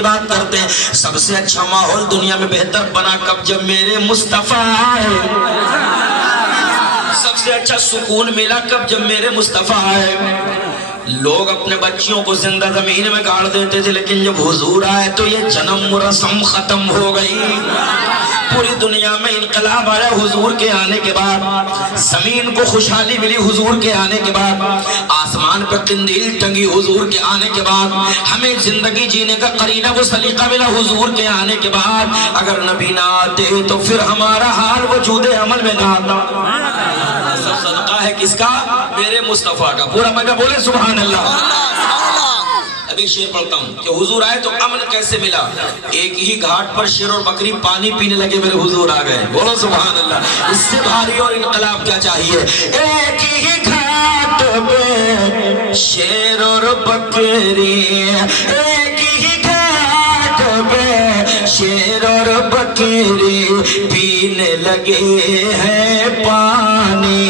کی بات کرتے ہیں. سب سے اچھا ماحول دنیا میں بہتر بنا کب؟ جب میرے مصطفیٰ آئے. سب سے اچھا سکون ملا کب؟ جب میرے مصطفیٰ آئے. لوگ اپنے بچیوں کو زندہ زمین میں گاڑ دیتے تھے، لیکن جب حضور آئے تو یہ جنم رسم ختم ہو گئی. پوری دنیا میں انقلاب آیا حضور کے آنے کے بعد. زمین کو خوشحالی ملی حضور کے آنے کے بعد. آسمان پہ قندیل ٹنگی حضور کے آنے کے بعد. ہمیں زندگی جینے کا قرینہ و سلیقہ ملا حضور کے آنے کے بعد. اگر نبی نہ آتے تو پھر ہمارا حال وجود عمل میں نہ آتا. سب صدقہ ہے کس کا؟ میرے مصطفیٰ کا. پورا مگا بولے سبحان اللہ. ابھی شعر پڑھتا ہوں کہ حضور آئے تو امن کیسے ملا. ایک ہی گھاٹ پر شیر اور بکری پانی پینے لگے، میرے حضور آ گئے. بولو سبحان اللہ. اس سے بھاری اور انقلاب کیا چاہیے. ایک ہی گھاٹ پہ شیر اور بکری، ایک ہی گھاٹ پہ شیر اور بکری پینے لگے ہیں پانی،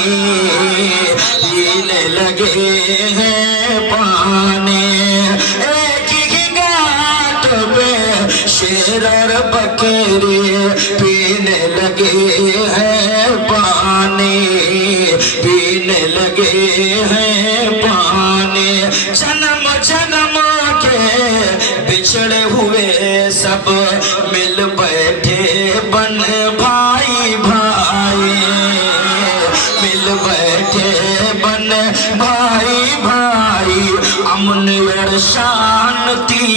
پینے لگے ہیں پانی. شیر اور بکری پینے لگے ہیں پانی، پینے لگے ہیں پانی. جنم جنم کے بچھڑے ہوئے سب مل بیٹھے بن بھائی بھائی، مل بیٹھے بن بھائی بھائی. امن اور شانتی،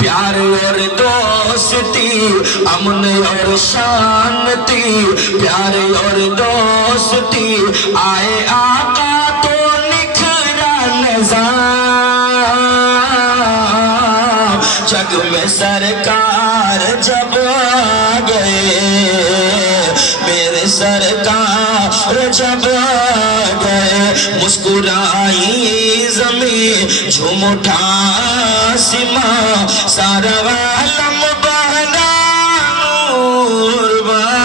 پیار اور دوستی، امن اور شانتی، پیار اور دوستی. آئے آقا تو نکھرا نظام، جگ میں سرکار جب آ گئے، میرے سرکار جب آ گئے. مسکرائی زمین جھوم اٹھا آسماں، سارا عالم بہنا نور بار.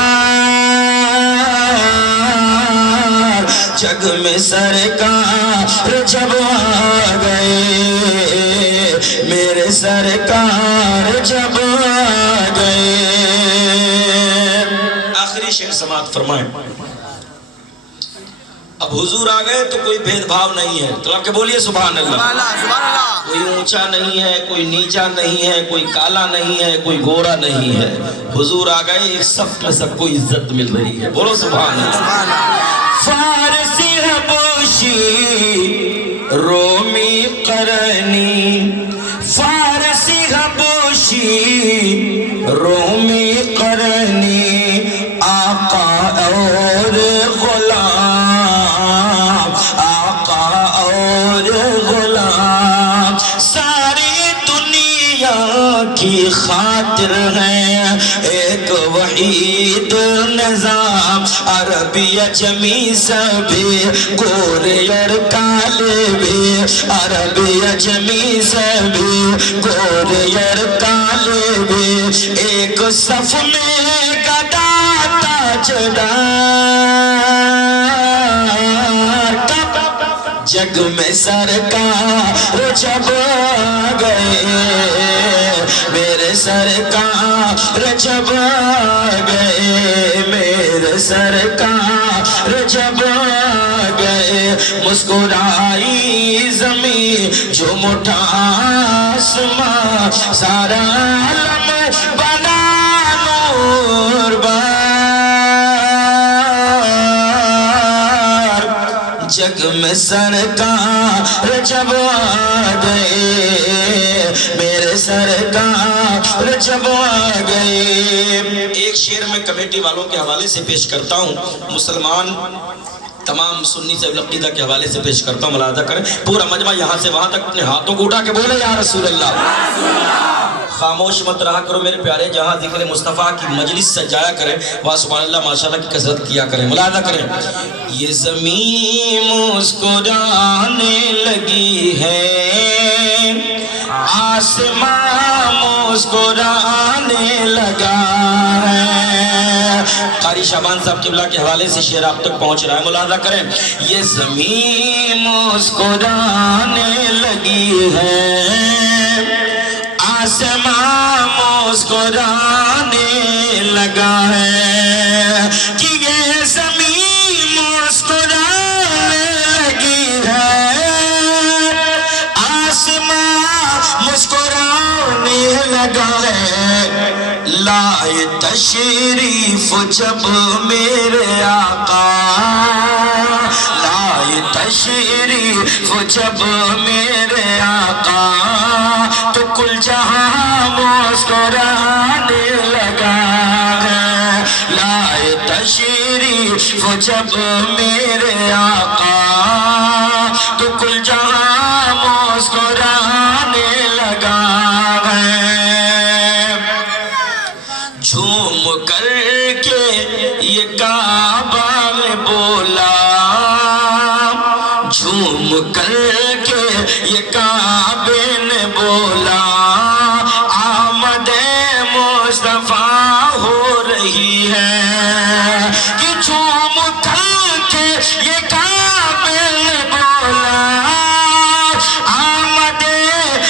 جگ میں سرکار جب آ گئے، میرے سرکار جب آ گئے. آخری شعر سماعت فرمائیں. اب حضور آ گئے تو کوئی بھید بھاؤ نہیں ہے. تو آپ کے بولیے سبحان اللہ. کوئی اونچا نہیں ہے، کوئی نیچا نہیں ہے، کوئی کالا نہیں ہے، کوئی گورا نہیں ہے. حضور آ گئے، ایک صف میں سب کو عزت مل رہی ہے. بولو سبحان اللہ. فارسی حبشی رومی قرنی، فارسی حبشی رومی قرنی، آقا اور غلام، آقا اور غلام. ساری دنیا کی خاطر ہے ایک وحید نظام. عربی اجمی سبھی، گورے اور کالے بھی، عربی اجمی سبھی، گورے اور کالے بھی. ایک صف میں گدا تاجدار، جگ میں سرکار جب آ گئے، میرے سرکار جب آ گئے، میرے سرکار جب آ گئے. مسکرائی زمین جھوم اٹھا آسماں، سارا عالم بنا نور بار. جگ میں سرکار جب آ گئے، میرے سرکار جب آ گئے. ایک شعر میں کمیٹی والوں کے حوالے سے پیش کرتا ہوں، مسلمان تمام سنی سے عقیدہ کے حوالے سے پیش کرتا ہوں، ملاحظہ کریں. پورا مجمع یہاں سے وہاں تک اپنے ہاتھوں کو اٹھا کے بولے یا رسول اللہ. خاموش مت رہا کرو میرے پیارے. جہاں ذکر مصطفیٰ کی مجلس سجایا کریں وہاں سبحان اللہ ماشاءاللہ کی کثرت کیا کریں. ملاحظہ کریں. یہ زمین مسکرانے لگی ہے، آسمان مسکرانے لگا ہے. قاری شعبان صاحب قبلہ کے حوالے سے شعر آپ تک پہنچ رہا ہے. ملاحظہ کریں. یہ زمین مسکرانے لگی ہے، آسمان مسکرانے لگا ہے کہ یہ زمین مسکرانے لگی ہے، آسمان مسکرانے لگا ہے، لائے تشریف جب میرے آقا، لائے تشریف جب میرے آقا، تو کل جہاں مسکرانے لگا ہے، لائے تشریف جب میرے آقا، تو کل جہاں مسکرانے لگا ہے۔ جھوم کر کے یہ کعبہ میں بولا، جھوم کر کے یہ کعبے نے بولا، آمد مصطفیٰ ہو رہی ہے، کہ جھوم کر کے یہ کعبے نے بولا، آمد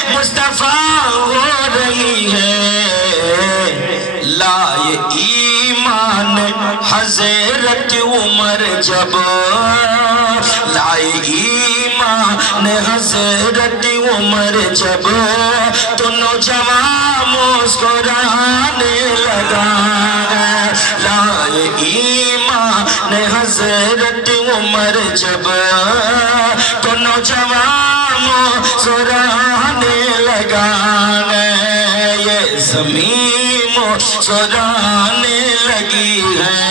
مصطفیٰ ہو رہی ہے، لائے ایمان حضرت عمر جب، لائے ایمان حضرت عمر جب، تو نوجوان مسکرانے لگا ہے، لائے ایمان حضرت عمر جب، تو نوجوان مسکرانے لگا ہے، یہ زمین مسکرانے لگی ہے،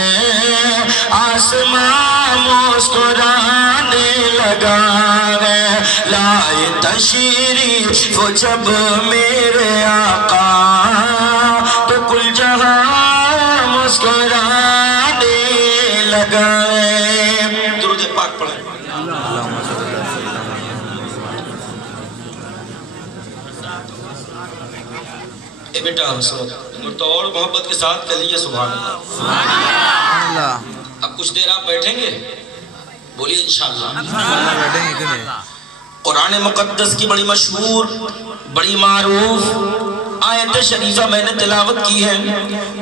آسمان مسکرانے لگا ہے، لائے تشریف جب میرے آقا، تو کل جہاں مسکرانے لگا ہے۔ درود پاک پڑھیں۔ اے بیٹا تو اور محبت کے ساتھ کہیے سبحان اللہ۔ اب کچھ دیر آپ بیٹھیں گے، بولیے انشاءاللہ۔ قرآن مقدس کی بڑی مشہور، بڑی معروف آیت شریفہ میں نے تلاوت کی ہے۔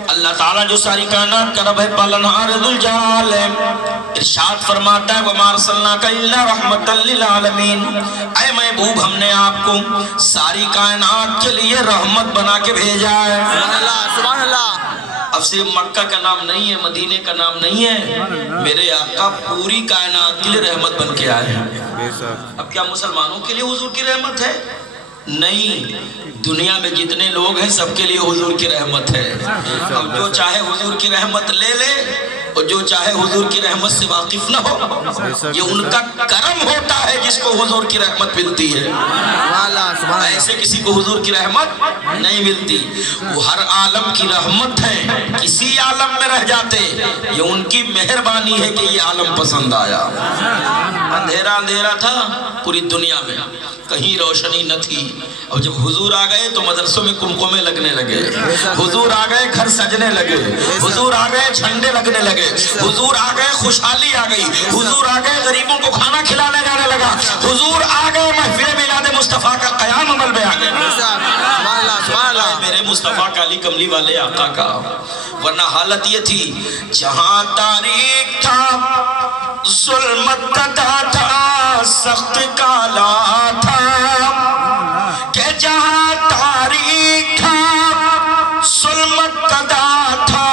اللہ تعالیٰ جو ساری کائنات کا رب ہے، پالنہار ذوالجلال ہے، ارشاد فرماتا ہے وَمَا أَرْسَلْنَاكَ إِلَّا رَحْمَةً لِّلْعَالَمِينَ، اے محبوب ہم نے آپ کو ساری کائنات کے لیے رحمت بنا کے بھیجا ہے۔ سبحان اللہ۔ اب صرف مکہ کا نام نہیں ہے، مدینے کا نام نہیں ہے، میرے آقا پوری کائنات کے لیے رحمت بن کے آئے ہیں۔ اب کیا مسلمانوں کے لیے حضور کی رحمت ہے؟ نہیں، دنیا میں جتنے لوگ ہیں سب کے لیے حضور کی رحمت ہے۔ اب جو چاہے حضور کی رحمت لے لے، اور جو چاہے حضور کی رحمت سے واقف نہ ہو، یہ ان کا کرم ہوتا ہے جس کو حضور کی رحمت ملتی ہے، ایسے کسی کو حضور کی رحمت نہیں ملتی۔ وہ ہر عالم کی رحمت ہے، کسی عالم میں رہ جاتے، یہ ان کی مہربانی ہے کہ یہ عالم پسند آیا۔ اندھیرا اندھیرا تھا پوری دنیا میں، کہیں روشنی نہ تھی، اور جب حضور آ گئے تو مدرسوں میں کمکمے لگنے لگے، حضور آ گئے گھر سجنے لگے، حضور آ گئے جھنڈے لگنے لگے، حضور آ گئے خوشحالی آ گئی، حضور آ گئے غریبوں کو کھانا کھلانے جانے لگا، حضور آ گئے محفل میلاد مصطفیٰ کا قیام عمل میں آ گیا۔ میرے مصطفیٰ کا علی کملی والے آقا کا، ورنہ حالت یہ تھی جہاں تاریخ تھا، ظلمت کا تھا، سخت کالا تھا، کہ جہاں تاریخ تھا، ظلمت کا تھا،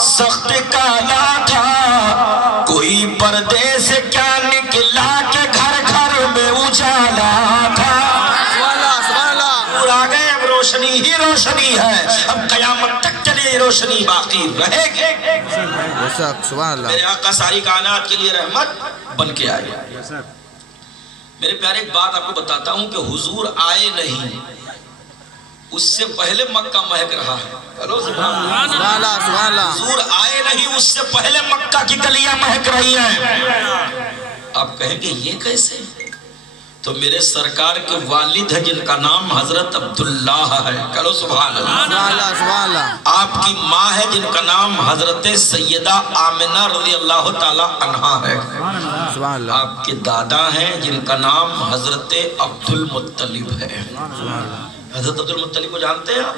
سخت کالا تھا، کوئی پردے سے کیا نکلا کہ گھر گھر میں اجالا تھا۔ آ گئے، اب روشنی ہی روشنی ہے، اب قیامت تک چلے روشنی باقی رہے گی۔ میرے آقا ساری کائنات کے لیے رحمت بن کے آئے۔ میرے پیارے ایک بات آپ کو بتاتا ہوں کہ حضور آئے نہیں، اس سے پہلے مکہ مہک رہا ہے۔ حضور آئے نہیں، اس سے پہلے مکہ کی گلیاں مہک رہی ہیں۔ آپ کہیں گے یہ کیسے؟ تو میرے سرکار کے والد ہیں جن کا نام حضرت عبداللہ ہے، کہو سبحان اللہ۔ آپ کی ماں ہے جن کا نام حضرت سیدہ آمنہ رضی اللہ تعالی عنہا ہے۔ آپ کے دادا ہیں جن کا نام حضرت عبد المطلب ہے۔ حضرت عبد المطلب کو جانتے ہیں آپ؟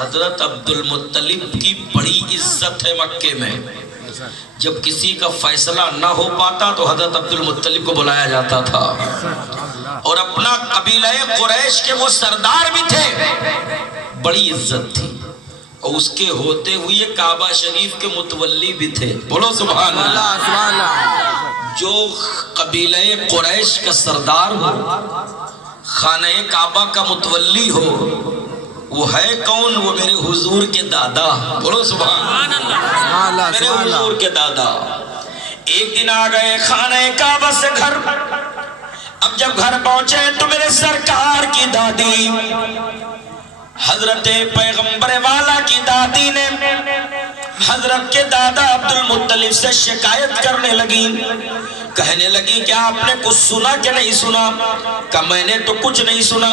حضرت عبد المطلب کی بڑی عزت ہے مکے میں. جب کسی کا فیصلہ نہ ہو پاتا تو حضرت عبد المطلب کو بلایا جاتا تھا, اور اپنا قبیلہ قریش کے وہ سردار بھی تھے, بڑی عزت تھی, اور اس کے ہوتے ہوئے کعبہ شریف کے متولی بھی تھے. بولو سبحان اللہ. جو قبیلہ قریش کا سردار ہو, خانہ کعبہ کا متولی ہو, وہ ہے کون؟ وہ میرے حضور کے دادا. بولو سبحان اللہ. میرے حضور کے دادا ایک دن آ گئے خانہ کعبہ سے گھر. اب جب گھر پہنچے تو میرے سرکار کی دادی حضرت پیغمبر والا کی دادی نے حضرت کے دادا عبد المطلب سے شکایت کرنے لگی, کہنے لگی کہ آپ نے کچھ سنا کہ نہیں سنا؟ کہا میں نے تو کچھ نہیں سنا.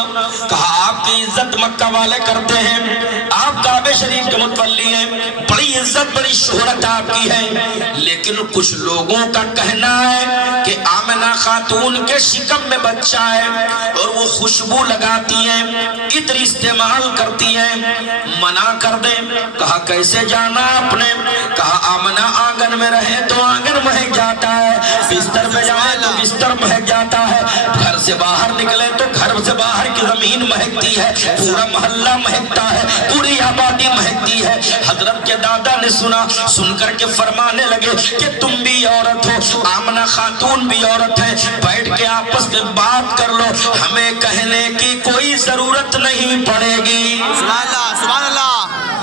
کہا آپ کی عزت مکہ والے کرتے ہیں, آپ کعبہ شریف کے متولی ہیں, بڑی عزت بڑی شہرت آپ کی ہے, لیکن کچھ لوگوں کا کہنا ہے کہ آمنہ خاتون کے شکم میں بچہ ہے اور وہ خوشبو لگاتی ہیں, عطر استعمال کرتی ہیں, منع کر دیں. کہا کیسے جانا آپ نے؟ کہا آمنہ آنگن میں رہے تو آنگن مہک جاتا ہے, بستر پہ جائے تو بستر مہک جاتا ہے, گھر سے باہر نکلے تو گھر سے باہر کی زمین مہکتی ہے, پورا محلہ مہکتا ہے, پوری آبادی مہکتی ہے. حضرت کے دادا نے سنا, سن کر کے فرمانے لگے کہ تم بھی عورت ہو, آمنہ خاتون بھی عورت ہے, بیٹھ کے آپس میں بات کر لو, ہمیں کہنے کی کوئی ضرورت نہیں پڑے گی. سبحان اللہ.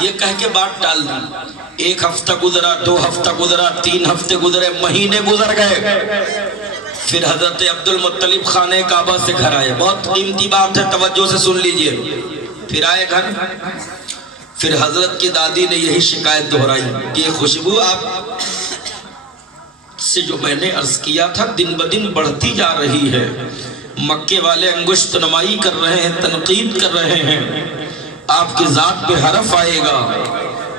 یہ کہہ کے بات ٹال دی. ایک ہفتہ گزرا, 2 ہفتہ گزرا, 3 ہفتے گزرے, مہینے گزر گئے. پھر حضرت عبد المطلب خانہ کعبہ سے گھر آئے. بہت قیمتی بات ہے, توجہ سے سن لیجئے. پھر آئے گھر, پھر حضرت کی دادی نے یہی شکایت دہرائی کہ یہ خوشبو آپ سے جو میں نے عرض کیا تھا دن بدن بڑھتی جا رہی ہے. مکے والے انگشت نمائی کر رہے ہیں, تنقید کر رہے ہیں, آپ کی ذات پہ حرف آئے گا,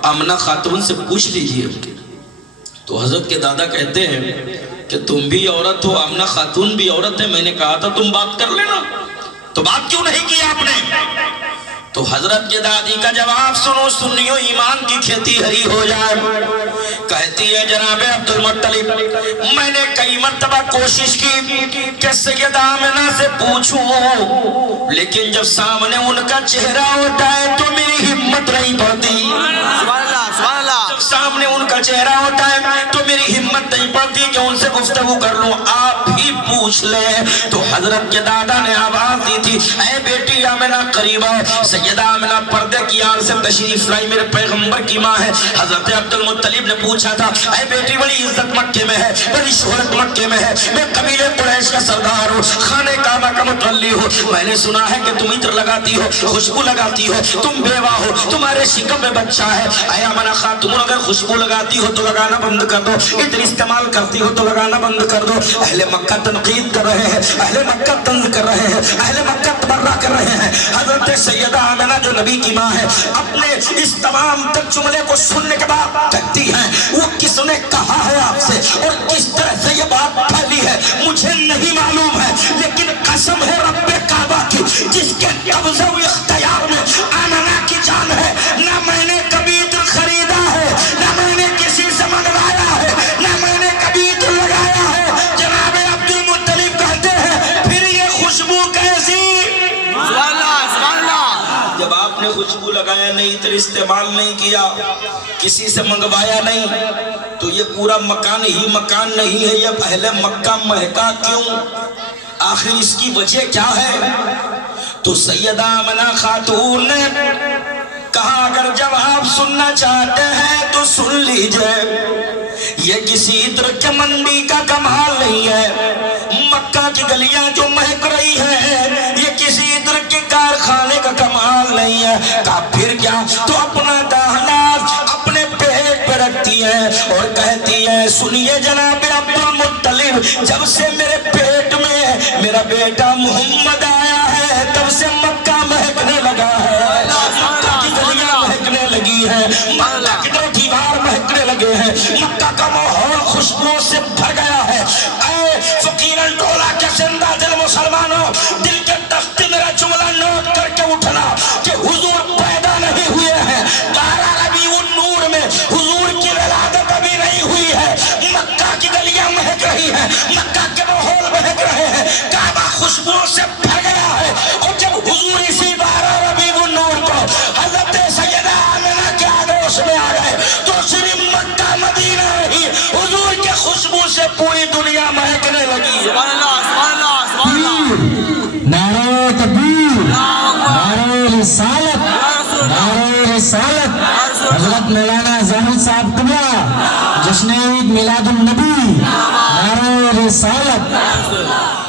آمنہ خاتون سے پوچھ لیجئے. تو حضرت کے دادا کہتے ہیں کہ تم بھی عورت ہو, آمنہ خاتون بھی عورت ہے, میں نے کہا تھا تم بات کر لینا, تو بات کیوں نہیں کی آپ نے؟ تو حضرت کے دادی کا جواب سنو, سنیو ایمان کی کھیتی ہری ہو جائے. کہتی ہے جناب عبد المطلب, میں نے کئی مرتبہ کوشش کی کہ سیدہ آمنہ سے پوچھوں, لیکن جب سامنے ان کا چہرہ ہوتا ہے تو میری ہمت نہیں پڑتی. جب سامنے ان کا چہرہ ہوتا ہے تو میری ہمت نہیں پڑتی کہ ان سے گفتگو کر لوں, آپ ہی پوچھ لیں. تو حضرت کے دادا نے آواز دی تھی, اے بیٹی آمنہ قریب آؤ. سیدہ آمنہ پردے کی آڑ سے تشریف لائی, میرے پیغمبر کی ماں ہے. حضرت عبد المطلب نے پوچھا تھا, اے بیٹی بڑی عزت مکے میں ہے, بڑی شہرت مکے میں ہے, میں قبیلے قریش کا سردار ہوں, خانہ کعبہ کا متولی ہوں, میں نے سنا ہے کہ تم عطر لگاتی ہو, خوشبو لگاتی ہو, تم بیوہ ہو, تمہارے شکم میں بچہ ہے. اے آمنہ خاتون, اگر خوشبو لگاتی ہو تو لگانا بند کر دو, عطر استعمال کرتی ہو تو لگانا بند کر دو. اہل مکہ تنقید کر رہے ہیں, اہل مکہ طنز کر رہے ہیں, اہل مکہ تبرہ کر رہے ہیں. حضرت سیدہ آمنہ جو نبی کی ماں ہے, اپنے اس تمام تک جملے کو سننے کے بعد کہتی ہیں, وہ کس نے کہا ہے آپ سے اور کس طرح سے یہ بات پھیلی ہے مجھے نہیں معلوم ہے, لیکن قسم ہے رب کعبہ کی جس کے قبضہ و اختیار میں آمنہ کی جان ہے, نہ میں نے کبھی عطر خریدا ہے, نہ میں نے کسی سے منگوایا ہے, نہ میں نے کبھی عطر لگایا ہے. جناب عبد المطلب کہتے ہیں, پھر یہ خوشبو کیسی؟ جب آپ نے خوشبو لگایا نہیں, عطر استعمال نہیں کیا, کسی سے منگوایا نہیں, تو یہ پورا مکان ہی مکان نہیں ہے, یہ اہل مکہ مہکا کیوں؟ آخر اس کی وجہ کیا ہے؟ تو سیدہ آمنہ خاتون نے کہا, اگر جواب سننا چاہتے ہیں تو سن لیجئے, یہ کسی عطر کے منڈی کا کمال نہیں ہے, مکہ کی گلیاں جو مہک رہی ہیں یہ کسی عطر کے کارخانے کا کمال نہیں ہے. کہا پھر کیا؟ تو اپنا دہنا اپنے پیٹ پہ رکھتی ہے اور کہتی ہے, سنیے جناب عبد المطلب, جب سے میرے پیٹ میں میرا بیٹا محمد آیا ہے تب سے مکہ مہکنے لگا ہے, مکہ کی گلیاں مہکنے لگی ہیں, مکہ کے دیوار مہکنے لگے ہیں, مکہ کا ماحول خوشبو سے بھر گیا ہے. اے فقیرن ڈولا کے زندہ دل مسلمانوں, دل کے تخت میرا جملہ نوٹ کر کے اٹھنا, کعبہ خوشبو سے بھر گیا ہے. اور جب حضور اسی 12 ربیع النور کو حضرت سیدہ آمنہ کے آغوش میں آ گئے تو صرف مکہ مدینہ نہیں حضور کے خوشبو سے پوری دنیا مہکنے لگی. سبحان اللہ سبحان اللہ سبحان اللہ. نعرہ تکبیر، نعرہ رسالت، نعرہ رسالت. حضرت مولانا زاہد صاحب قبلہ جشن عید میلاد النبی، نعرہ رسالت.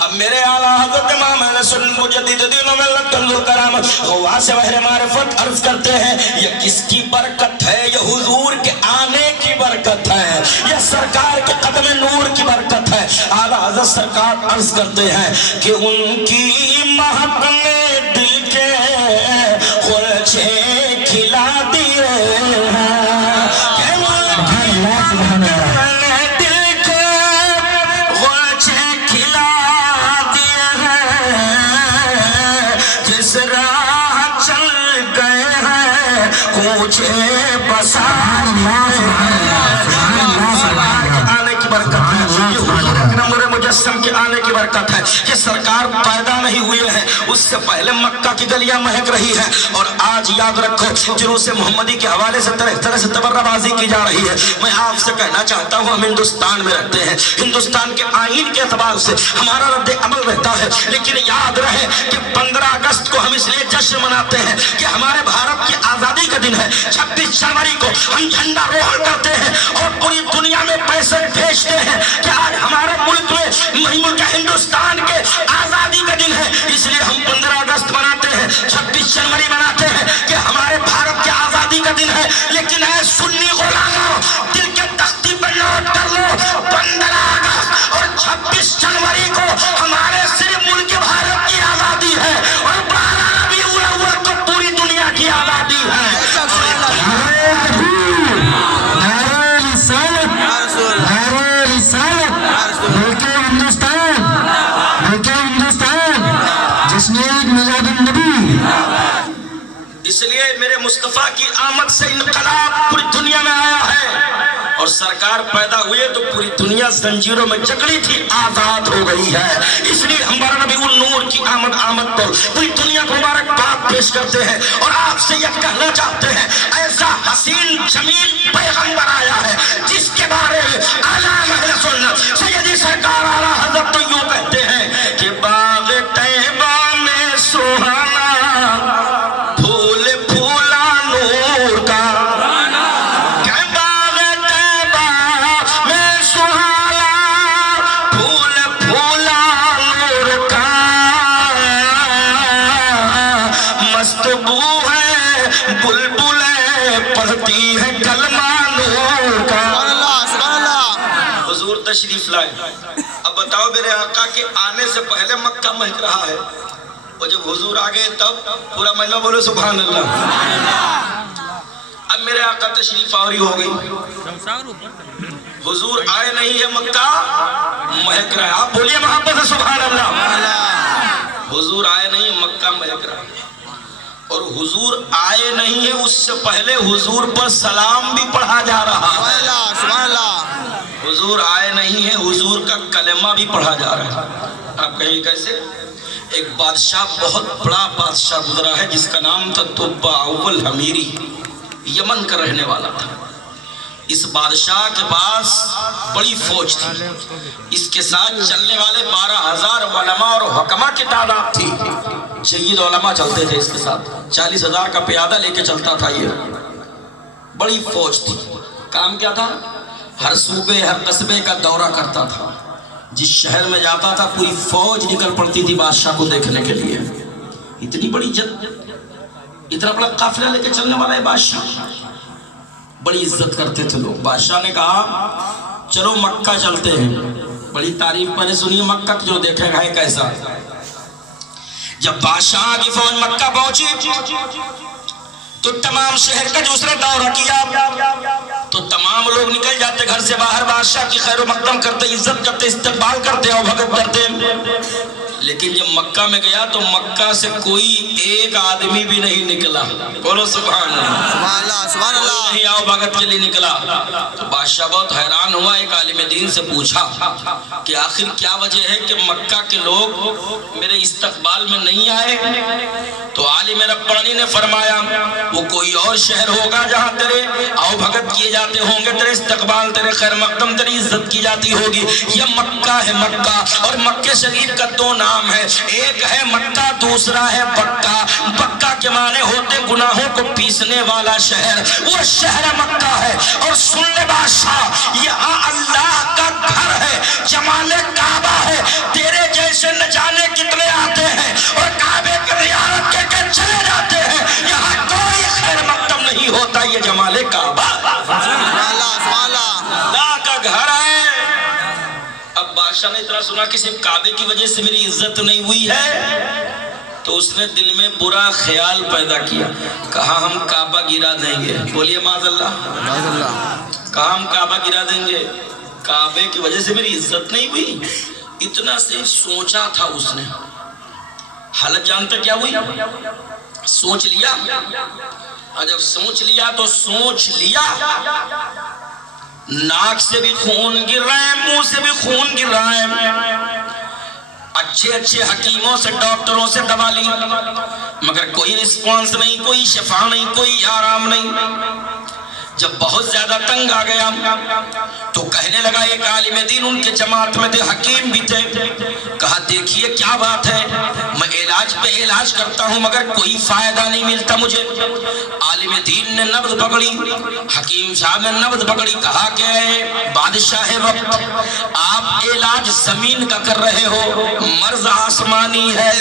اب میرے اعلیٰ حضرت امام اہل سنت مجدد دین و ملت کنز الکرامت غواص بحر معرفت عرض کرتے ہیں یہ کس کی برکت ہے؟ یہ حضور کے آنے کی برکت ہے، یہ سرکار کے قدم نور کی برکت ہے. اعلیٰ حضرت سرکار عرض کرتے ہیں کہ ان کی مہک نے دل کے غلچے کھلا دیے ہیں. آنے کی برکت ہے، یہ حضور اکرم مجسم کے آنے کی برکت ہے. یہ سرکار پیدا نہیں ہوئے ہیں اس سے پہلے مکہ کی گلیاں مہک رہی ہیں. اور آج یاد رکھو جلوس محمدی کے حوالے سے طرح طرح سے تبرہ بازی کی جا رہی ہے. میں آپ سے کہنا چاہتا ہوں ہم ہندوستان میں رہتے ہیں، ہندوستان کے آئین کے اعتبار سے ہمارا رد عمل رہتا ہے، لیکن یاد رہے کہ 15 اگست کو ہم اس لیے جشن مناتے ہیں کہ ہمارے بھارت کی آزادی کا دن ہے. 26 جنوری کو ہم جھنڈا روہن کرتے ہیں اور پوری دنیا میں پیسے بھیجتے ہیں کہ آج ہمارے ملک میں ملک ہندوستان کے آزادی کا دن ہے. اس لیے ہم 15 اگست مناتے ہیں، 26 جنوری مناتے ہیں کہ ہمارے بھارت کی آزادی کا دن ہے. لیکن اے سنی غلاموں دل کے تختی پر نوٹ کر لو 15 اگست اور 26 جنوری کو ہمارے صرف ملک بھارت کی آزادی ہے اور 12 ربیع الاول کو پوری دنیا کی آزادی ہے. اس لیے میرے مصطفیٰ کی آمد سے انقلاب پوری دنیا میں آیا ہے اور سرکار پیدا ہوئے تو پوری دنیا زنجیروں میں جکڑی تھی آزاد ہو گئی ہے. اس لیے ہم 12 ربیع النور کی آمد پر پوری دنیا کو مبارکباد پیش کرتے ہیں اور آپ سے یہ کہنا چاہتے ہیں ایسا حسین جمیل پیغمبر آیا ہے جس کے بارے میں اعلیٰ اہل سنت سیدی سرکار اعلیٰ حضرت تو یوں کہتے ہیں کہ باغ طیبہ میں سہانا تشریف لائے. اب بتاؤ میرے آقا کے آنے سے پہلے مکہ مہک رہا ہے اور جب حضور آ گئے تب پورا مہینہ بولو سبحان اللہ. اب میرے آقا تشریف آوری ہو گئی، حضور آئے نہیں ہے مکہ مہک رہا ہے. آپ بولیے محبت ہے سبحان اللہ. حضور آئے نہیں ہے مکہ مہک رہا ہے اور حضور آئے نہیں ہے اس سے پہلے حضور پر سلام بھی پڑھا جا رہا ہے. سبحان اللہ. حضور آئے نہیں ہے حضور کا کلمہ بھی پڑھا جا رہا ہے. آپ کہیں کیسے؟ ایک بادشاہ بہت بڑا بادشاہ گزرا ہے جس کا نام تھا طبع اول حمیری، یمن کا رہنے والا تھا. اس بادشاہ کے پاس بڑی فوج تھی، اس کے ساتھ چلنے والے 12,000 علماء اور حکماء کی تعداد تھی. جید علماء چلتے تھے اس کے ساتھ، 40,000 کا پیادہ لے کے چلتا تھا. یہ بڑی فوج تھی. کام کیا تھا؟ ہر صوبے ہر قصبے کا دورہ کرتا تھا. جس شہر میں جاتا تھا پوری فوج نکل پڑتی تھی بادشاہ کو دیکھنے کے لیے. اتنی بڑی اتنا بڑا قافلہ لے کے چلنے والا ہے بادشاہ، بڑی عزت کرتے تھے لوگ. بادشاہ نے کہا چلو مکہ چلتے ہیں. بڑی تعریف میں نے سنی مکہ جو دیکھے گا ہے کیسا. جب بادشاہ کی فوج مکہ پہنچی تو تمام شہر کا دوسرا دورہ کیا تو تمام لوگ نکل جاتے گھر سے باہر، بادشاہ کی خیر و مقدم کرتے، عزت کرتے، استقبال کرتے اور بھگت کرتے. لیکن جب مکہ میں گیا تو مکہ سے کوئی ایک آدمی بھی نہیں نکلا. بولو سبحان اللہ. سبحان اللہ سبحان اللہ. نہیں آؤ بھگت کے لیے نکلا. تو بادشاہ بہت حیران ہوا. ایک عالم دین سے پوچھا کہ آخر کیا وجہ ہے کہ مکہ کے لوگ میرے استقبال میں نہیں آئے؟ تو عالم ربانی نے فرمایا وہ کوئی اور شہر ہوگا جہاں تیرے آؤ بھگت کیے جاتے ہوں گے، تیرے استقبال، تیرے خیر مقدم، تیری عزت کی جاتی ہوگی. یہ مکہ ہے. مکہ اور مکہ شریف کا دو نام ہے، ایک ہے مکہ، دوسرا ہے بکہ. بکہ کے معنی ہوتے گناہوں کو پیسنے والا شہر. وہ شہر مکہ ہے. اور سن لے بادشاہ، یہاں اللہ کا گھر ہے، جمال کعبہ ہے. تیرے جیسے نہ جانے کتنے آتے ہیں اور کعبے کی زیارت کے چلے جاتے ہیں. یہاں کوئی خیر مقدم نہیں ہوتا. یہ جمال کعبہ اللہ کا گھر ہے. اب بادشاہ نے اتنا سنا کہ صرف کعبے کی وجہ سے میری عزت نہیں ہوئی ہے، تو اس نے دل میں برا خیال پیدا کیا. کہا ہم کعبہ گرا دیں گے. بولیے معاذ اللہ. کہا ہم کعبہ گرا دیں گے. کعبے کی وجہ سے میری عزت نہیں ہوئی. اتنا سے سوچا تھا اس نے. حالت جانتے کیا ہوئی؟ سوچ لیا. اور جب سوچ لیا تو سوچ لیا. ناک سے بھی خون گر رہا ہے، منہ سے بھی خون گر رہا ہے. اچھے اچھے حکیموں سے، ڈاکٹروں سے دوا لی، مگر کوئی رسپانس نہیں، کوئی شفا نہیں، کوئی آرام نہیں. جب بہت زیادہ تنگ آ گیا تو کہنے لگا، ایک عالم دین ان کے جماعت میں تھے، حکیم بھی تھے. کہا دیکھیے کیا بات ہے، میں علاج پہ علاج کرتا ہوں مگر کوئی فائدہ نہیں ملتا مجھے. عالم دین نے نبض پکڑی، حکیم صاحب نے نبض پکڑی. کہا کہ اے بادشاہ وقت، آپ علاج زمین کا کر رہے ہو، مرض آسمانی ہے.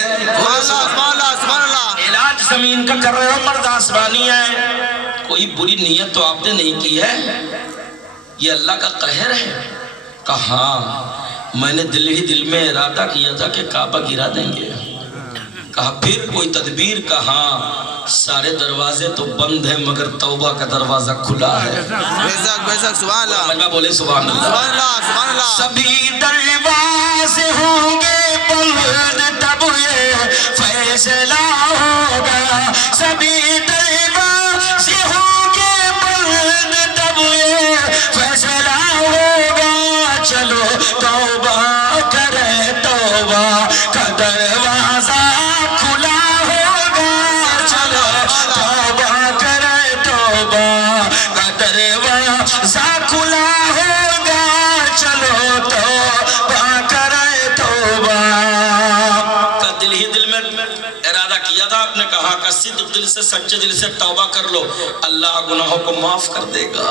علاج زمین کا کر رہے ہو، مرض آسمانی ہے. کوئی بری نیت تو آپ نے نہیں کی ہے، یہ اللہ کا قہر ہے. کہا میں نے دل ہی دل میں ارادہ کیا تھا کہ کعبہ گرا دیں گے. کہا پھر کوئی تدبیر؟ کہا سارے دروازے تو بند ہیں مگر توبہ کا دروازہ کھلا ہے. بے شک سبحان اللہ. مجمع بولے سبحان اللہ. سبحان اللہ سبحان اللہ. سبھی دروازے ہوں گے بند تب یہ فیصلہ ہوگا. سبھی دروازے ہوں گے بند تب یہ فیصلہ ہوگا. چلو توبہ کرے، توبہ کا دروازہ کھلا ہوگا. چلو توبہ کرے، توبہ کا دروازہ کھلا ہوگا. چلو توبہ کرے، توبہ کا دل ہی دل میں ارادہ کیا تھا. آپ نے کہا کہ صدق دل سے، سچے دل سے توبہ کر لو، اللہ گناہوں کو معاف کر دے گا.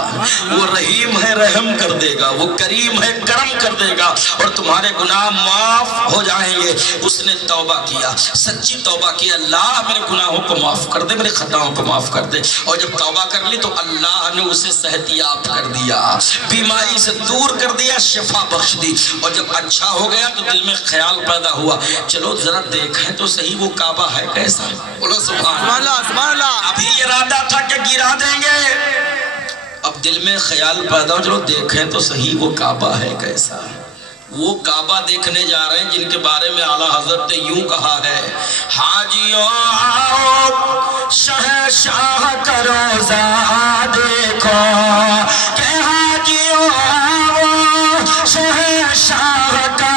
وہ رحیم ہے، رحم کر دے گا. وہ کریم ہے، کرم کر دے گا اور تمہارے گناہ معاف ہو جائیں گے. اس نے توبہ کیا، سچی توبہ کی. اللہ میرے گناہوں کو معاف کر دے، میرے خطاؤں کو معاف کر دے. اور جب توبہ کر لی تو اللہ نے اسے صحت یاب کر دیا، بیماری سے دور کر دیا، شفا بخش دی. اور جب اچھا ہو گیا تو دل میں خیال پیدا ہوا، چلو ذرا دیکھیں تو صحیح وہ کعبہ ہے کیسا. بولو سبحان اللہ. سبحان اللہ. ابھی ارادہ تھا کہ گرا دیں گے، اب دل میں خیال پیدا ہو، چلو دیکھیں تو صحیح وہ کعبہ ہے کیسا. وہ کعبہ دیکھنے جا رہے ہیں جن کے بارے میں اعلیٰ حضرت نے یوں کہا ہے، حاجیوں آؤ شہنشاہ کا روزہ دیکھو. کہ حاجیوں آؤ شہنشاہ کا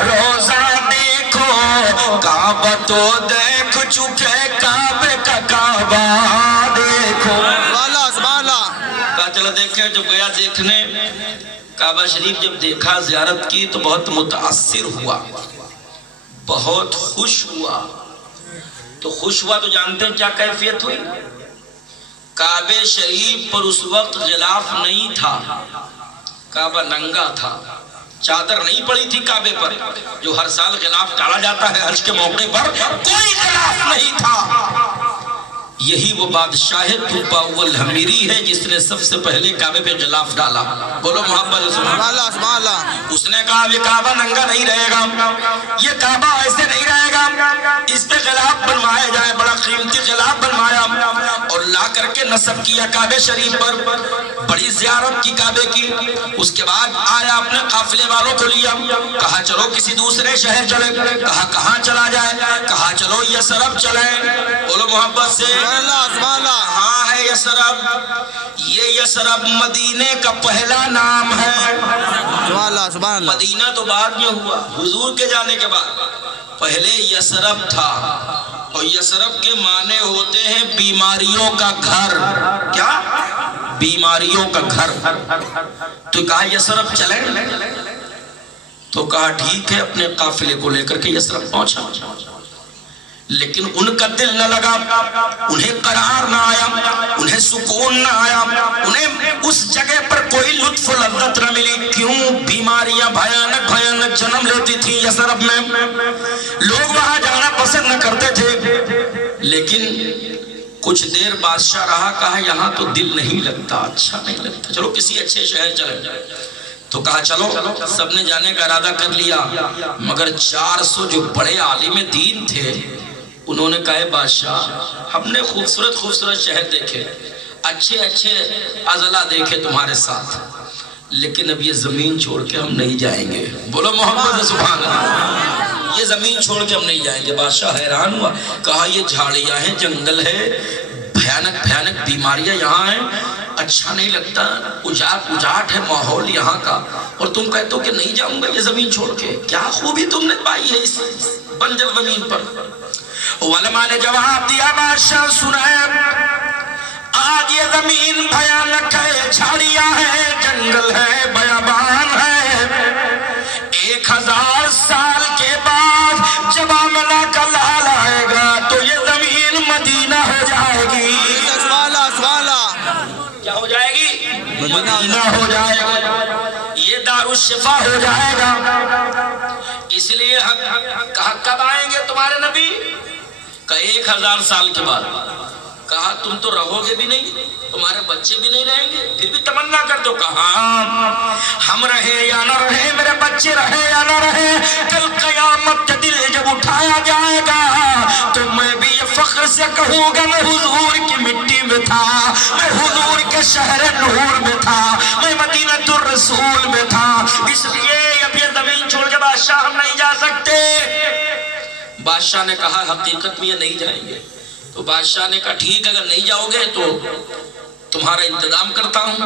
روزہ دیکھو. کعبہ تو دیکھ چکے، کعبے کا کعبہ دیکھو. کہا چلو دیکھیں. جب گیا دیکھنے کعبہ شریف، جب دیکھا، زیارت کی تو بہت متاثر ہوا، بہت خوش ہوا. تو خوش ہوا تو جانتے ہیں کیا کیفیت ہوئی؟ کعبہ شریف پر اس وقت غلاف نہیں تھا، کعبہ ننگا تھا، چادر نہیں پڑی تھی کعبے پر جو ہر سال غلاف ڈالا جاتا ہے حج کے موقع پر. کوئی غلاف نہیں تھا. یہی وہ بادشاہ توباول حمیری ہے جس نے سب سے پہلے کعبے پہ غلاف ڈالا. بولو محبت سبحان سبحان اللہ سبحان اللہ. اس نے کہا یہ کعبہ ننگا نہیں رہے گا, یہ کعبہ ایسے نہیں رہے گا, اس پہ غلاف بنوایا جائے. بڑا قیمتی غلاف بنوایا اور لا کر کے نصب کیا کعبے شریف پر. بڑی زیارت کی کعبے کی. اس کے بعد آیا اپنے قافلے والوں کو لیا, کہا چلو کسی دوسرے شہر چلے. کہا کہاں چلا جائے؟ کہا چلو یثرب چلیں. بولو محبت سے سبحان اللہ سبحان اللہ. کہاں ہے یثرب؟ یہ یثرب مدینے کا پہلا نام ہے. سبحان اللہ سبحان اللہ. مدینہ تو بعد میں ہوا حضور کے جانے کے بعد. پہلے یثرب تھا اور یثرب کے معنی ہوتے ہیں بیماریوں کا گھر. کیا؟ بیماریوں کا گھر. تو کہا یثرب چلیں, تو کہا ٹھیک ہے. اپنے قافلے کو لے کر کے یثرب پہنچا. لیکن ان کا دل نہ لگا, انہیں قرار نہ آیا, انہیں سکون نہ آیا, انہیں اس جگہ پر کوئی لطف و لذت نہ ملی. کیوں؟ بیماریاں بھیانک بھیانک جنم لیتی تھی یثرب میں. لوگ وہاں جانا پسند نہ کرتے تھے. لیکن کچھ دیر بادشاہ رہا, کہا یہاں تو دل نہیں لگتا, اچھا نہیں لگتا, چلو کسی اچھے شہر چلے. تو کہا چلو. سب نے جانے کا ارادہ کر لیا, مگر 400 جو بڑے عالم دین تھے انہوں نے کہا بادشاہ ہم نے خوبصورت خوبصورت شہر دیکھے, اچھے اچھے اضلاع دیکھے تمہارے ساتھ, لیکن اب یہ زمین چھوڑ کے ہم نہیں جائیں گے. بولو محمد سبحان اللہ. یہ زمین چھوڑ کے ہم نہیں جائیں گے. بادشاہ حیران ہوا, کہا یہ جھاڑیاں ہیں, جنگل ہے, بھیانک بھیانک بیماریاں یہاں ہیں, اچھا نہیں لگتا, اجاٹ ہے ماحول یہاں کا, اور تم کہتے ہو کہ نہیں جاؤں گا یہ زمین چھوڑ کے. کیا خوبی تم نے پائی ہے اس بنجر زمین پر؟ علماء نے جواب دیا بادشاہ سنائے, آج یہ زمین بھیانک ہے, جھاڑیاں ہیں, جنگل ہے, بیابان ہے. 1000 سال کے بعد جب آمنہ کا لال آئے گا تو یہ زمین مدینہ ہو جائے گی. سبحان اللہ سبحان اللہ. کیا ہو جائے گی؟ مدینہ ہو جائے گا. یہ دارالشفا ہو جائے گا. اس لیے کہا کب آئیں گے تمہارے نبی؟ کہ 1000 سال کے بعد. کہا تم تو رہو گے بھی نہیں, تمہارے بچے بھی نہیں رہیں گے, پھر بھی تمنا کر دو. کہا ہم رہے یا نہ رہے, میرے بچے رہے یا نہ رہے, کل قیامت کے دن جب اٹھایا جائے گا تو میں بھی یہ فخر سے کہوں گا میں حضور کی مٹی میں تھا, میں حضور کے شہر نور میں تھا, میں مدینہ الرسول میں تھا. اس لیے اب یہ زمین چھوڑ کے بادشاہ ہم نہیں جا سکتے. بادشاہ نے کہا حقیقت میں یہ نہیں جائیں گے. تو بادشاہ نے کہا ٹھیک اگر نہیں جاؤ گے تو تمہارا انتظام کرتا ہوں.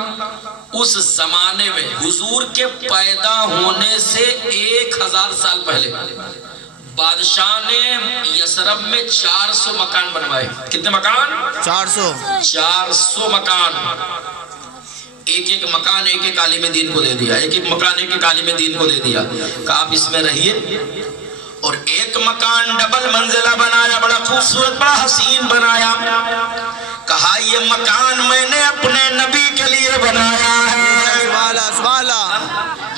اس زمانے میں حضور کے پیدا ہونے سے 1000 سال پہلے بادشاہ نے یثرب میں 400 مکان بنوائے. کتنے مکان؟ 400 مکان. ایک ایک مکان ایک ایک عالم دین کو دے دیا, ایک ایک مکان ایک ایک عالم دین کو دے دیا. کہا آپ اس میں رہیے. اور ایک مکان ڈبل منزلہ بنایا, بڑا خوبصورت بڑا حسین بنایا. کہا یہ مکان میں نے اپنے نبی کے لیے بنایا ہے, سبحان اللہ.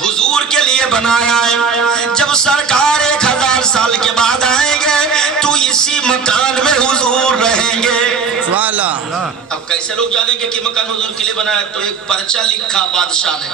حضور کے لیے بنایا ہے. جب سرکار 1000 سال کے بعد آئیں گے تو اسی مکان میں حضور رہیں گے. سبحان اللہ. اب کیسے لوگ جانیں گے کہ مکان حضور کے لیے بنایا؟ تو ایک پرچہ لکھا بادشاہ نے,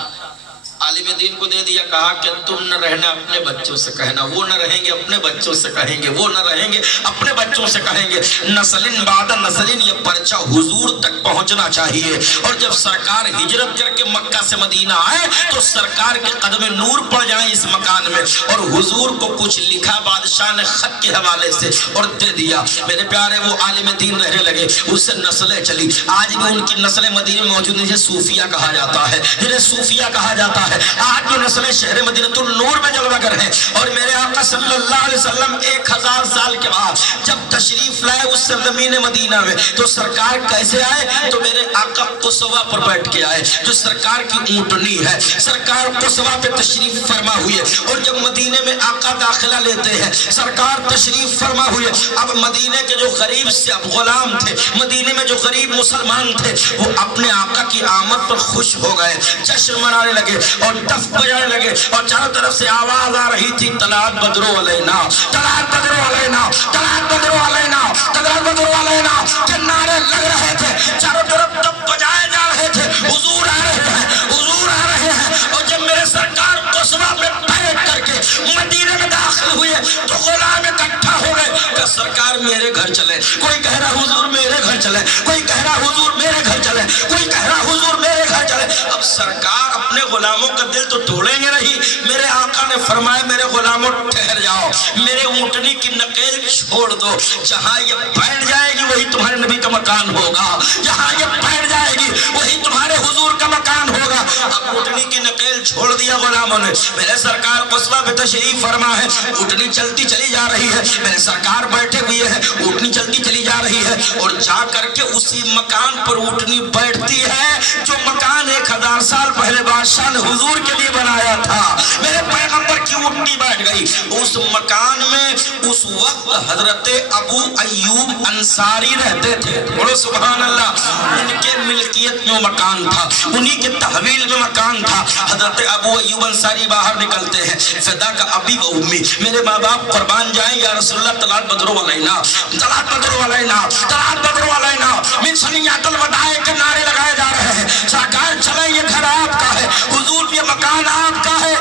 عالم دین کو دے دیا. کہا کہ تم نہ رہنا اپنے بچوں سے کہنا, وہ نہ رہیں گے اپنے بچوں سے کہیں گے, وہ نہ رہیں گے اپنے بچوں سے کہیں گے. نسلن بعد نسلن یہ پرچہ حضور تک پہنچنا چاہیے. اور جب سرکار ہجرت کر کے مکہ سے مدینہ آئے تو سرکار کے قدم نور پڑ جائیں اس مکان میں. اور حضور کو کچھ لکھا بادشاہ نے خط کے حوالے سے اور دے دیا. میرے پیارے وہ عالم دین رہنے لگے, اس سے نسلیں چلی. آج بھی ان کی نسلیں مدینہ میں موجود ہیں, جنہیں صوفیہ کہا جاتا ہے, جنہیں صوفیہ کہا جاتا ہے. آج جو نسلیں شہر مدینہ النور میں جلوہ گر ہیں. اور میرے آقا صلی اللہ علیہ وسلم 1000 سال کے بعد جب تشریف لائے اس سرزمین مدینہ میں تو سرکار کیسے آئے؟ تو میرے آقا قصوہ پر بیٹھ کے آئے, جو سرکار کی اونٹنی ہے. سرکار قصوہ پہ تشریف فرما ہوئے. اور جب مدینے میں آقا داخلہ لیتے ہیں, سرکار تشریف فرما ہوئے. اب مدینے کے جو غریب سے اب غلام تھے, مدینے میں جو غریب مسلمان تھے, وہ اپنے آقا کی آمد پر خوش ہو گئے, جشن منانے لگے. اور ٹف بجانے لگے اور چاروں طرف سے آواز آ رہی تھی طلعت بدرو علینا، طلعت بدرو علینا، طلعت بدرو علینا، طلعت بدرو علینا کے نعرے لگ رہے تھے، چاروں طرف ٹف بجائے جا رہے تھے، حضور آ رہے ہیں، حضور آ رہے ہیں۔ اور جب میرے سرکار قصبہ میں بیٹھ کر کے مدینے میں داخل ہوئے تو غلام اکٹھا ہو گئے کہ سرکار میرے گھر چلے، کوئی کہہ رہا حضور میرے گھر چلے، کوئی کہہ رہا حضور میرے گھر چلے، کوئی کہہ رہا حضور میرے گھر چلے۔ اب سرکار اپنے غلاموں کا دل تو توڑیں گے نہیں، میرے آقا نے فرمایا میرے غلاموں ٹھہر جاؤ، میرے اونٹنی کی نقیل چھوڑ دو، جہاں یہ بیٹھ جائے گی وہی تمہارے نبی کا مکان ہوگا، جہاں یہ بیٹھ جائے گی وہی تمہارے حضور کا مکان ہوگا۔ اب اونٹنی کی نقیل چھوڑ دیا غلاموں نے، میرے سرکار قصبہ میں تشریف فرما ہے، اونٹنی چلتی چلی جا رہی ہے، میرے سرکار بیٹھے ہوئے ہیں، اونٹنی چلتی چلی جا رہی ہے اور جا کر کے اسی مکان پر اونٹنی بیٹھتی ہے جو مکان 1000 سال پہلے بادشاہ نے حضور کے لیے بنایا تھا۔ میرے پیغمبر کی اونٹنی بیٹھ گئی اس مکان میں۔ اس وقت حضرت ابو ایوب انصاری رہتے تھے، بولو سبحان اللہ، ان کے ملکیت میں مکان تھا، انہی کے تحویل میں مکان تھا۔ حضرت ابو ایوب انصاری باہر نکلتے ہیں، فدا کا ابی و امی، میرے ماں باپ قربان جائیں یا رسول اللہ طلعت بدرو علینا، طلعت بدرو علینا، طلعت بدرو علینا، من سنیات الوداع کے نعرے لگائے جا رہے ہیں۔ سرکار چلیں یہ گھر آپ کا ہے، حضور یہ مکان آپ کا ہے۔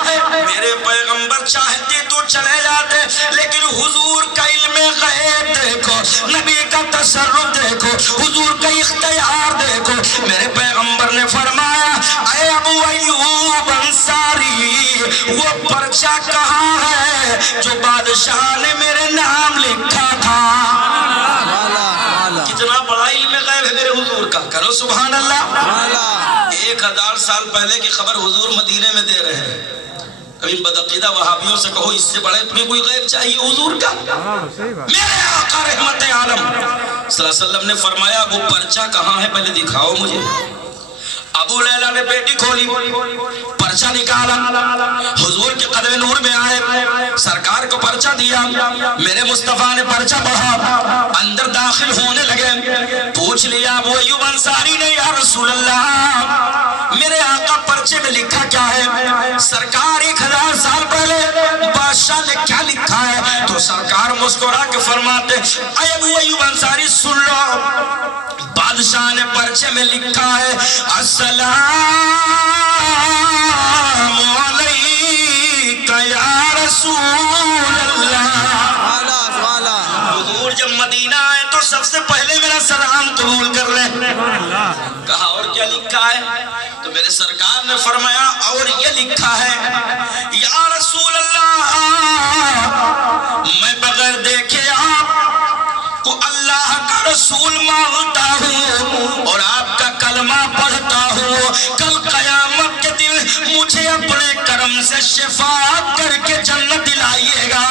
میرے پیغمبر چاہتے تو چلے جاتے لیکن حضور کا علم غیب دیکھو، نبی کا تصرف دیکھو، حضور کا اختیار دیکھو۔ میرے پیغمبر نے فرمایا اے ابو ایوب انصاری، وہ پرچہ کہاں ہے جو بادشاہ نے میرے نام لکھا تھا؟ کتنا بڑا علم غیب ہے میرے حضور کا، کرو سبحان اللہ۔ 1000 سال پہلے کی خبر حضور مدینے میں دے رہے ہیں۔ ابھی بدعقیدہ وہابیوں سے کہو اس سے بڑے تمہیں کوئی غیب چاہیے حضور کا؟ میرے آقا رحمت عالم صلی اللہ علیہ وسلم نے فرمایا وہ پرچہ کہاں ہے پہلے دکھاؤ مجھے۔ ابو لیلہ نے بیٹی کھولی، پرچہ نکالا، حضور کے قدم نور میں آئے، سرکار کو پرچہ دیا، میرے مصطفیٰ نے پرچہ پڑھا، اندر داخل ہونے لگے، پوچھ لیا ابو ایوب انصاری نے یا رسول اللہ میرے آقا پرچے میں لکھا کیا ہے؟ سرکار 1000 سال پہلے بادشاہ نے کیا لکھا ہے؟ تو سرکار مسکرا کے فرماتے اے ابو ایوب انصاری سن لو، بادشاہ نے پرچے میں لکھا ہے السلام علیکہ یا رسول اللہ۔ حضور جب مدینہ آئے تو سب سے پہلے میرا سلام قبول کر لیں۔ کہا اور کیا لکھا ہے؟ تو میرے سرکار نے فرمایا اور یہ لکھا ہے یا رسول اللہ میں بغیر دیکھے آپ کو اللہ کا رسول مانتا ہوں اور آپ کا کلمہ پڑھتا ہوں، کل قیامت کے دن مجھے اپنے کرم سے شفاعت کر کے جنت دلائیے گا۔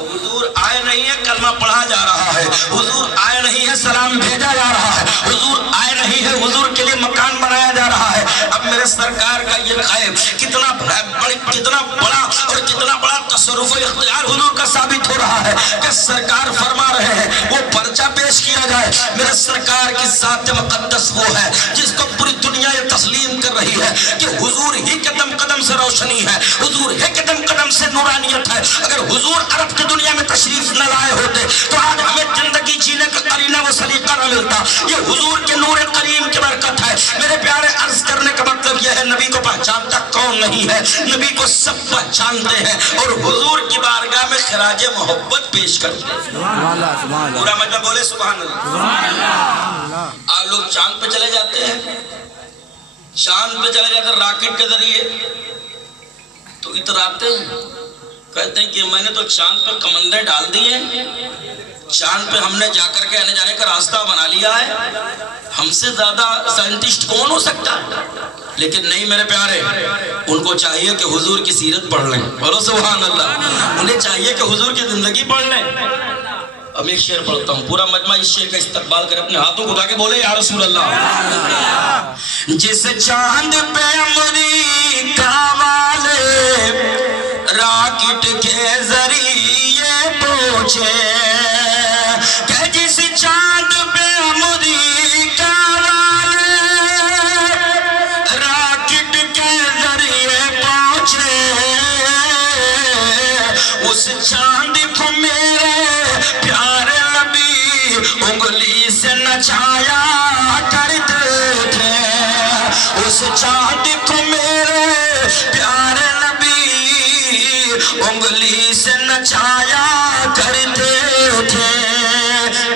حضور آئے نہیں ہے کلمہ پڑھا جا رہا ہے، حضور آئے نہیں ہے سلام بھیجا جا رہا ہے، حضور آئے نہیں ہے حضور کے لیے مکان بنایا جا رہا ہے۔ اب میرے سرکار کا یہ غیب کتنا بڑا اور کتنا بڑا تصرف و اختیار حضور کا ثابت ہو رہا ہے کہ سرکار فرما رہے ہیں وہ پرچہ پیش کیا جائے۔ میرے سرکار کی ذات مقدس وہ ہے جس کو پوری دنیا یہ تسلیم کر رہی ہے کہ حضور ہی قدم قدم سے روشنی ہے، حضور ہی قدم قدم سے نورانیت ہے۔ اگر حضور عرب کی دنیا میں تشریف نہ لائے ہوتے تو آج ہمیں زندگی جینے کا قرینہ و سلیقہ نہ ملتا۔ یہ حضور کے نور کریم کی برکت ہے۔ میرے پیارے عرض کرنے کا مطلب یہ ہے نبی کو پہچانتا کون نہیں ہے؟ نبی کو سب پہچانتے ہیں اور حضور کی بارگاہ میں خراج محبت پیش کرتے ہیں۔ پورا مجمع بولے سبحان اللہ۔ آپ لوگ چاند پہ چلے جاتے ہیں، چاند پہ چلے جاتے ہیں راکٹ کے ذریعے تو اتراتے ہیں، کہتے ہیں کہ میں نے تو چاند پہ کمندے ڈال دیے، چاند پہ ہم نے جا کر کے آنے جانے کا راستہ بنا لیا ہے، ہم سے زیادہ سائنٹسٹ کون ہو سکتا ہے؟ لیکن نہیں میرے پیارے، ان کو چاہیے کہ حضور کی سیرت پڑھ لیں، بولو سبحان اللہ، انہیں چاہیے کہ حضور کی زندگی پڑھ لیں۔ اب ایک شعر پڑھتا ہوں، پورا مجمع اس شعر کا استقبال کرے، اپنے ہاتھوں کو اٹھا کے بولے یا رسول اللہ۔ جس چاند پہ امریکہ والے راکٹ کے ذریعے پہنچے، کہ جس چاند پہ امریکہ والے راکٹ نچایا کرتے تھے اس چاند کو میرے پیارے نبی انگلی سے نچایا کرتے تھے.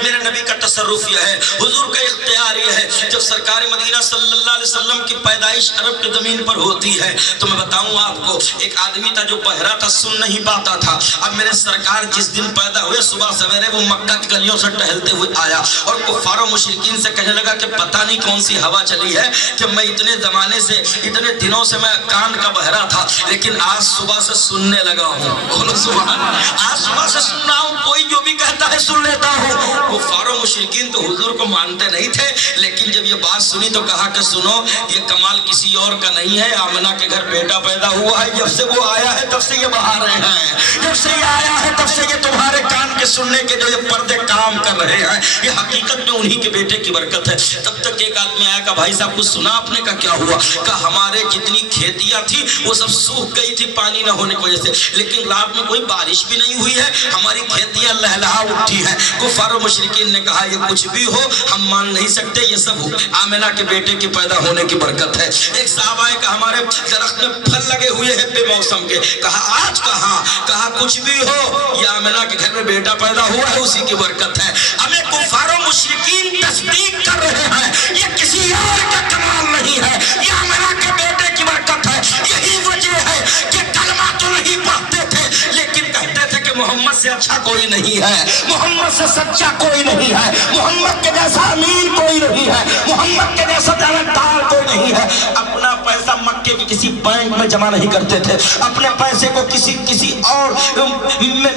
میرے نبی کا تصرف یہ ہے, حضور کا اختیار یہ ہے, جب سرکار مدینہ صلی اللہ علیہ وسلم کی پیدائش عرب کی زمین پر ہوتی ہے تو میں بتاؤں آپ کو, ایک آدمی تھا جو بہرا تھا, سن نہیں پاتا تھا. اب میرے سرکار جس دن پیدا ہوئے صبح سویرے وہ مکہ کی گلیوں سے ٹہلتے ہوئے آیا اور کفار و مشرکین سے کہنے لگا کہ پتہ نہیں کون سی ہوا چلی ہے کہ میں اتنے زمانے سے اتنے دنوں سے میں کان کا بہرا تھا لیکن آج صبح سے سننے لگا ہوں. بولو سبحان اللہ. آج صبح سے سن رہا ہوں, کوئی جو بھی کہتا ہے سن لیتا ہوں. کفار و مشرکین تو حضور کو مانتے نہیں تھے, لیکن جب یہ بات سنی تو کہا کہ سنو, یہ کمال کسی اور کا نہیں ہے, آمنہ کے گھر بیٹا پیدا ہوا ہے, جب سے وہ آیا ہے تب سے یہ بہا رہے ہیں, جب سے یہ آیا ہے تب سے یہ تمہارے کان کے سننے کے جو یہ پردے کام کر رہے ہیں, یہ حقیقت میں انہی کے بیٹے کی برکت ہے. تب تک ایک آدمی آیا کہ بھائی صاحب کچھ سنا آپ نے؟ کہا کیا ہوا؟ کہا ہمارے جتنی کھیتیاں تھی وہ سب سوکھ گئی تھی پانی نہ ہونے کی وجہ سے, لیکن رات میں کوئی بارش بھی نہیں ہوئی ہے, ہماری کھیتیاں لہلہا اٹھی ہیں. کفار و مشرکین نے کہا یہ کچھ بھی ہو ہم مان نہیں سکتے, یہ سب آمنہ کے بیٹے کے پیدا ہونے کی برکت ہے. ایک صاحب آئے کہ ہمارے درخت میں پھل لگے ہوئے ہیں بے موسم کے. کہا آج کہاں؟ کہا کچھ بھی ہو یہ آمنہ کے گھر میں بیٹا پیدا ہوا ہے, اسی کی برکت ہے. ہمیں کفار و مشرکین تصدیق کر رہے ہیں, یہ کسی اور کا کمال نہیں ہے, یہ آمنہ کے بیٹے کی برکت ہے. یہی وجہ ہے کہ کلمہ تو نہیں پڑھتے تھے لیکن کہتے تھے کہ محمد سے اچھا کوئی نہیں ہے, محمد سے سچا کوئی نہیں ہے, محمد کے جیسا امین کوئی نہیں ہے, محمد کے جیسا دیانتدار کوئی نہیں ہے. اپنا پیسہ مکے کی کسی بینک میں جمع نہیں کرتے تھے, اپنے پیسے کو کسی اور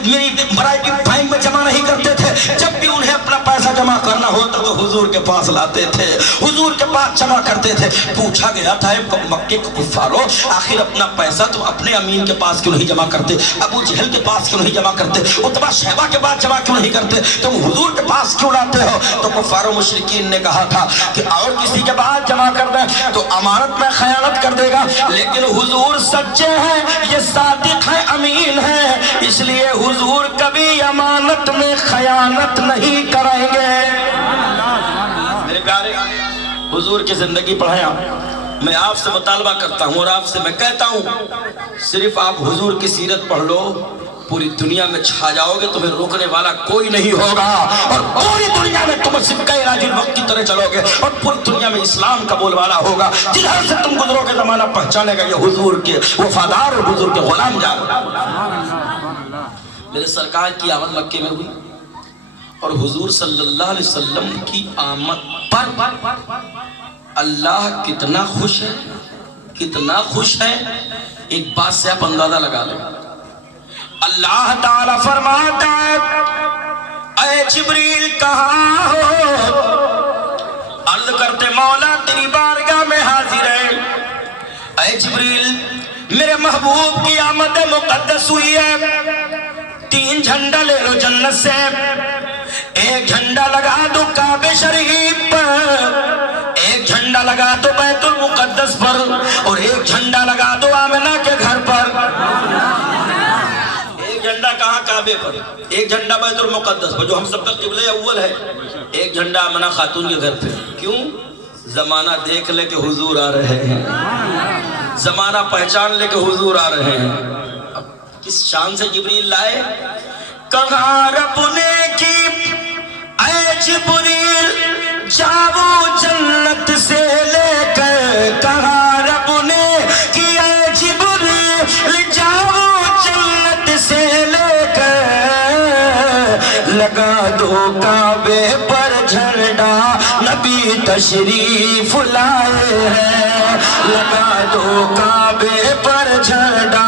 میری برائے کی بینک میں جمع نہیں کرتے تھے. جب بھی انہیں اپنا پیسہ جمع کرنا ہوتا تو حضور کے پاس لاتے تھے, حضور کے پاس جمع کرتے تھے. پوچھا گیا تھا مکے کے کفاروں, آخر اپنا پیسہ تم اپنے امین کے پاس کیوں نہیں جمع کرتے, ابو جہل کے پاس کیوں نہیں جمع کرتے, عتبہ شیبہ کے پاس جمع کیوں نہیں کرتے, تم حضور کے پاس کیوں لاتے ہو؟ تو کفار و مشرکین نے کہا تھا کہ اور کسی کے پاس جمع کر دیں تو امانت میں خیانت کر دے گا, لیکن حضور سچے ہیں, یہ صادق ہیں, امین ہیں, اس لیے حضور کبھی امانت میں خیانت نہیں کریں گے. میرے پیارے حضور کی زندگی پڑھیں آپ. میں آپ سے مطالبہ کرتا ہوں اور آپ سے میں کہتا ہوں, صرف آپ حضور کی سیرت پڑھ لو, پوری دنیا میں چھا جاؤ گے, تمہیں روکنے والا کوئی نہیں ہوگا, اور پوری دنیا میں تم سکہ راج الوقت کی طرح چلو گے, اور پوری دنیا میں اسلام کا بول والا ہوگا. جدھر سے تم گزرو گے زمانہ پہچانے گا یہ حضور کے وفادار اور حضور کے غلام جان. میرے سرکار کی آمد مکے میں ہوئی اور حضور صلی اللہ علیہ وسلم کی آمد پر اللہ کتنا خوش ہے, کتنا خوش ہے, ایک بات سے آپ اندازہ لگا لیں. اللہ تعالیٰ فرماتا ہے اے جبریل کہاں ہو؟ عرض کرتے مولا تیری بارگاہ میں حاضر ہے. اے جبریل میرے محبوب کی آمد مقدس ہوئی ہے, 3 جھنڈا لے لو جنت سے, ایک جھنڈا لگا دو کعبہ شریف پر, ایک جھنڈا لگا دو بیت المقدس پر, اور ایک جھنڈا لگا دو آمنہ کے گھر پر. ایک جھنڈا کہاں؟ کعبے پر. ایک جھنڈا بیت المقدس پر جو ہم سب کا قبلہ اول ہے. ایک جھنڈا آمنہ خاتون کے گھر پہ. کیوں؟ زمانہ دیکھ لے کہ حضور آ رہے ہیں, زمانہ پہچان لے کہ حضور آ رہے ہیں. اب کس شان سے جبریل لائے؟ کہاں رب نے کی اے جبریل جاؤ جنت سے لے کر, کہاں رب نے کی اے جبریل جاؤ جنت سے لے کر, لگا دو کعبے پر جھنڈا نبی تشریف لائے ہیں, لگا دو کعبے پر جھنڈا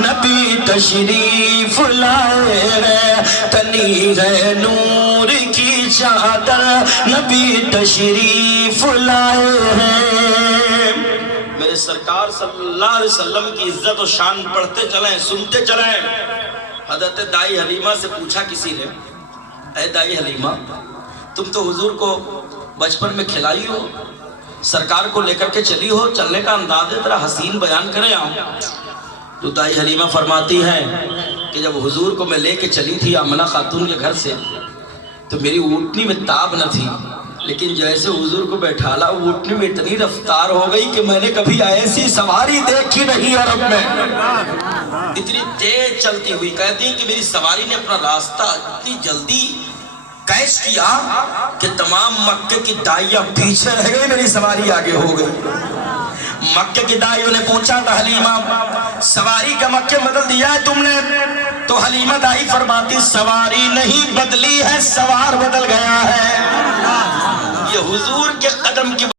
نبی تشریف لائے ہیں, تنی ہے نور کی چادر نبی تشریف لائے ہیں. میرے سرکار صلی اللہ علیہ وسلم کی عزت و شان پڑھتے چلیں, سنتے چلیں. حضرت دائی حلیمہ سے پوچھا کسی نے, اے دائی حلیمہ تم تو حضور کو بچپن میں کھلائی ہو, سرکار کو لے کر کے چلی ہو, چلنے کا انداز ہے ذرا حسین بیان کریں آپ. تو دائی حلیمہ فرماتی ہیں کہ جب حضور کو میں لے کے چلی تھی آمنہ خاتون کے گھر سے تو میری اونٹنی میں تاب نہ تھی, لیکن جیسے حضور کو بیٹھالا اٹھنے میں اتنی رفتار ہو گئی کہ میں نے کبھی ایسی سواری دیکھی نہیں عرب میں، اتنی تیز چلتی ہوئی۔ کہتی ہیں کہ میری سواری نے اپنا راستہ اتنی جلدی کیش کیا کہ تمام مکے کی دائیاں پیچھے رہ گئی، میری سواری آگے ہو گئی۔ مکے کی دائیوں نے پوچھا تھا حلیمہ سواری کا مکے بدل دیا ہے تم نے؟ تو حلیمہ دائی فرماتی سواری نہیں بدلی ہے، سوار بدل گیا ہے۔ یہ حضور کے قدم کی